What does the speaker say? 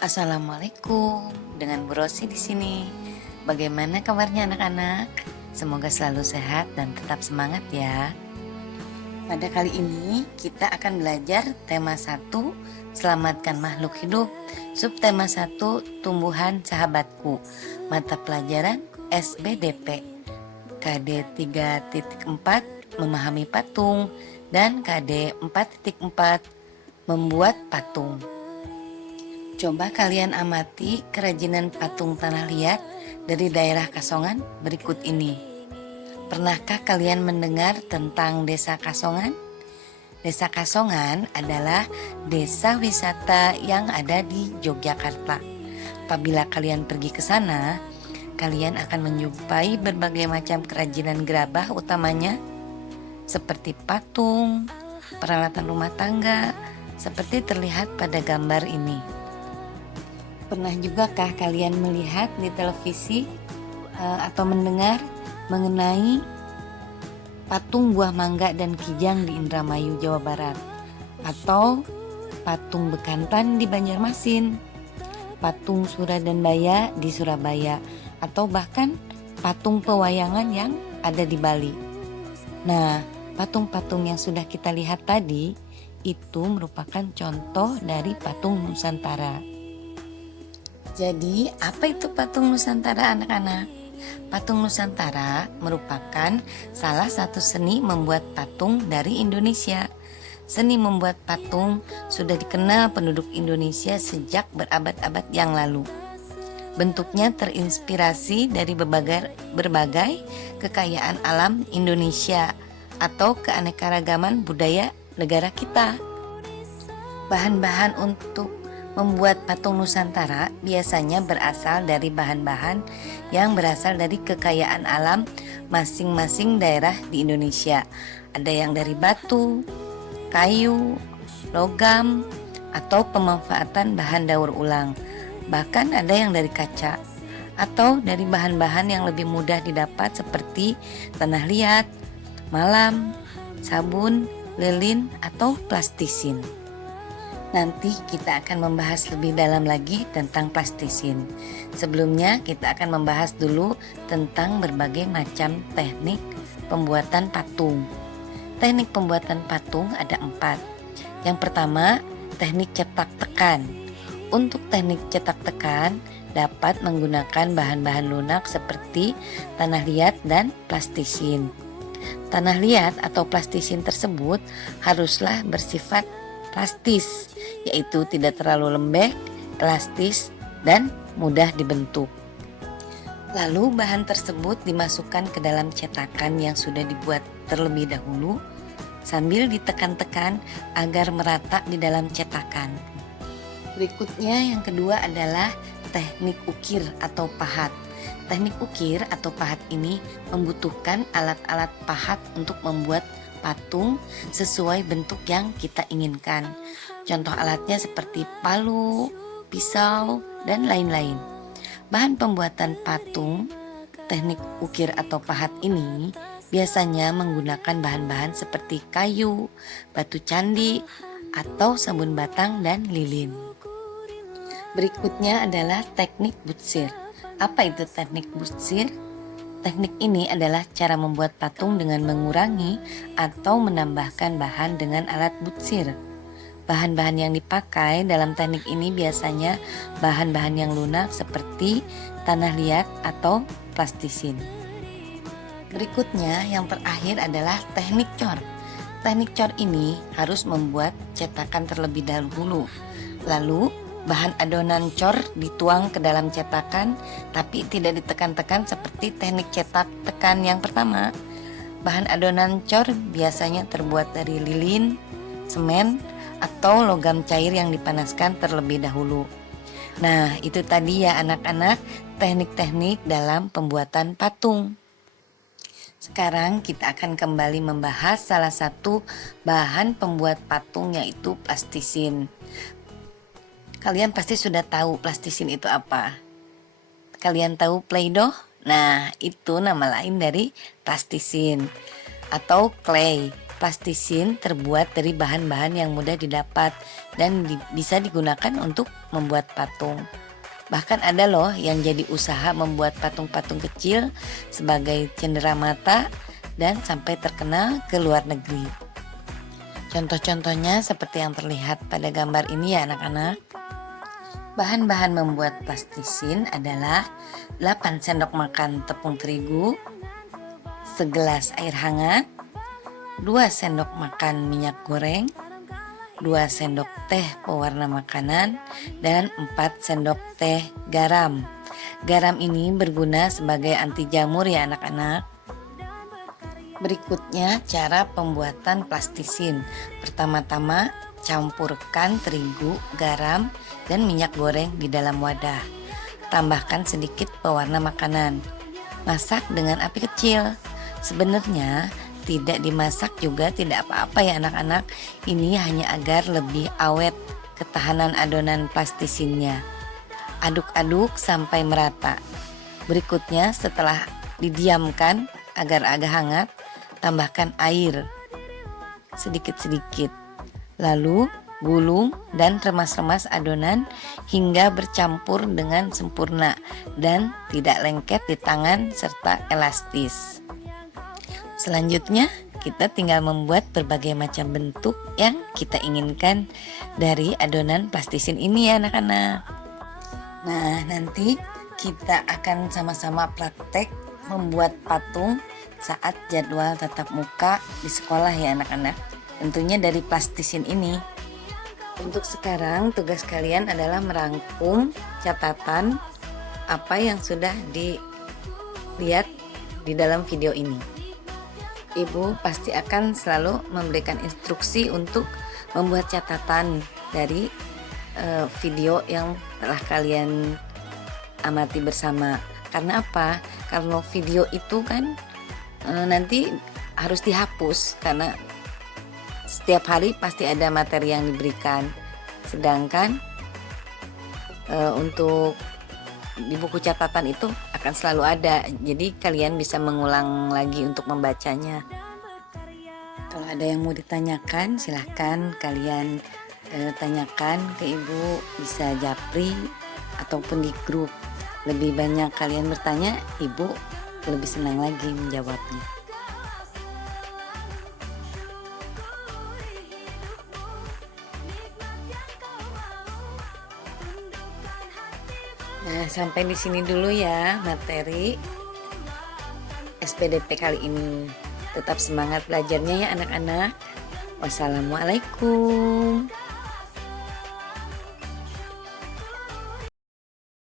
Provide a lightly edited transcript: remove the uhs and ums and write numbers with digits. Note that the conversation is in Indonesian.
Assalamualaikum, dengan Bu Rosi di sini. Bagaimana kabarnya anak-anak? Semoga selalu sehat dan tetap semangat ya. Pada kali ini kita akan belajar tema 1, Selamatkan Makhluk Hidup. Subtema 1, Tumbuhan Sahabatku. Mata pelajaran SBDP. KD 3.4, Memahami Patung, dan KD 4.4, Membuat Patung. Coba kalian amati kerajinan patung tanah liat dari daerah Kasongan berikut ini. Pernahkah kalian mendengar tentang Desa Kasongan? Desa Kasongan adalah desa wisata yang ada di Yogyakarta. Apabila kalian pergi ke sana, kalian akan menjumpai berbagai macam kerajinan gerabah utamanya seperti patung, peralatan rumah tangga, seperti terlihat pada gambar ini. Pernah juga kah kalian melihat di televisi atau mendengar mengenai patung buah mangga dan kijang di Indramayu, Jawa Barat, atau patung bekantan di Banjarmasin, patung Sura dan Baya di Surabaya, atau bahkan patung pewayangan yang ada di Bali. Nah, patung-patung yang sudah kita lihat tadi itu merupakan contoh dari patung Nusantara. Jadi, apa itu patung Nusantara, anak-anak? Patung Nusantara merupakan salah satu seni membuat patung dari Indonesia. Seni membuat patung sudah dikenal penduduk Indonesia sejak berabad-abad yang lalu. Bentuknya terinspirasi dari berbagai kekayaan alam Indonesia atau keanekaragaman budaya negara kita. Bahan-bahan untuk membuat patung Nusantara biasanya berasal dari bahan-bahan yang berasal dari kekayaan alam masing-masing daerah di Indonesia. Ada yang dari batu, kayu, logam, atau pemanfaatan bahan daur ulang. Bahkan ada yang dari kaca atau dari bahan-bahan yang lebih mudah didapat seperti tanah liat, malam, sabun, lilin, atau plastisin. Nanti kita akan membahas lebih dalam lagi tentang plastisin. Sebelumnya kita akan membahas dulu tentang berbagai macam teknik pembuatan patung. Teknik pembuatan patung ada 4. Yang pertama, teknik cetak tekan. Untuk teknik cetak tekan dapat menggunakan bahan-bahan lunak seperti tanah liat dan plastisin. Tanah liat atau plastisin tersebut haruslah bersifat plastis, yaitu tidak terlalu lembek, elastis, dan mudah dibentuk. Lalu bahan tersebut dimasukkan ke dalam cetakan yang sudah dibuat terlebih dahulu sambil ditekan-tekan agar merata di dalam cetakan. Berikutnya yang kedua adalah teknik ukir atau pahat. Teknik ukir atau pahat ini membutuhkan alat-alat pahat untuk membuat patung sesuai bentuk yang kita inginkan. Contoh alatnya seperti palu, pisau, dan lain-lain. Bahan pembuatan patung teknik ukir atau pahat ini biasanya menggunakan bahan-bahan seperti kayu, batu candi, atau sabun batang dan lilin. Berikutnya adalah teknik butsir. Apa itu teknik butsir? Teknik ini adalah cara membuat patung dengan mengurangi atau menambahkan bahan dengan alat butsir. Bahan-bahan yang dipakai dalam teknik ini biasanya bahan-bahan yang lunak seperti tanah liat atau plastisin. Berikutnya yang terakhir adalah teknik cor. Teknik cor ini harus membuat cetakan terlebih dahulu. Lalu bahan adonan cor dituang ke dalam cetakan tapi tidak ditekan-tekan seperti teknik cetak tekan yang pertama. Bahan adonan cor biasanya terbuat dari lilin, semen, atau logam cair yang dipanaskan terlebih dahulu. Nah, itu tadi ya anak-anak teknik-teknik dalam pembuatan patung. Sekarang kita akan kembali membahas salah satu bahan pembuat patung yaitu plastisin. Kalian pasti sudah tahu plastisin itu apa. Kalian tahu Play-Doh? Nah, itu nama lain dari plastisin atau clay. Plastisin terbuat dari bahan-bahan yang mudah didapat dan bisa digunakan untuk membuat patung. Bahkan ada loh yang jadi usaha membuat patung-patung kecil sebagai cenderamata dan sampai terkenal ke luar negeri. Contoh-contohnya seperti yang terlihat pada gambar ini ya anak-anak. Bahan-bahan membuat plastisin adalah 8 sendok makan tepung terigu, segelas air hangat, 2 sendok makan minyak goreng, 2 sendok teh pewarna makanan, dan 4 sendok teh garam. Garam ini berguna sebagai anti jamur ya anak-anak. Berikutnya cara pembuatan plastisin. Pertama-tama campurkan terigu, garam, dan minyak goreng di dalam wadah. Tambahkan sedikit pewarna makanan. Masak dengan api kecil. Sebenarnya tidak dimasak juga tidak apa-apa ya anak-anak. Ini hanya agar lebih awet ketahanan adonan plastisinnya. Aduk-aduk sampai merata. Berikutnya setelah didiamkan agar agak hangat, tambahkan air sedikit-sedikit. Lalu gulung dan remas-remas adonan hingga bercampur dengan sempurna dan tidak lengket di tangan serta elastis. Selanjutnya kita tinggal membuat berbagai macam bentuk yang kita inginkan dari adonan plastisin ini ya anak-anak. Nah, nanti kita akan sama-sama praktek membuat patung saat jadwal tatap muka di sekolah ya anak-anak. Tentunya dari plastisin ini. Untuk sekarang tugas kalian adalah merangkum catatan apa yang sudah dilihat di dalam video ini. Ibu pasti akan selalu memberikan instruksi untuk membuat catatan dari video yang telah kalian amati bersama. Karena apa? Karena video itu kan nanti harus dihapus karena setiap hari pasti ada materi yang diberikan. Sedangkan untuk di buku catatan itu akan selalu ada, jadi kalian bisa mengulang lagi untuk membacanya. Kalau ada yang mau ditanyakan silahkan kalian tanyakan ke ibu, bisa japri ataupun di grup. Lebih banyak kalian bertanya, ibu lebih senang lagi menjawabnya. Nah, sampai di sini dulu ya materi SPDP kali ini. Tetap semangat belajarnya ya anak-anak. Wassalamualaikum.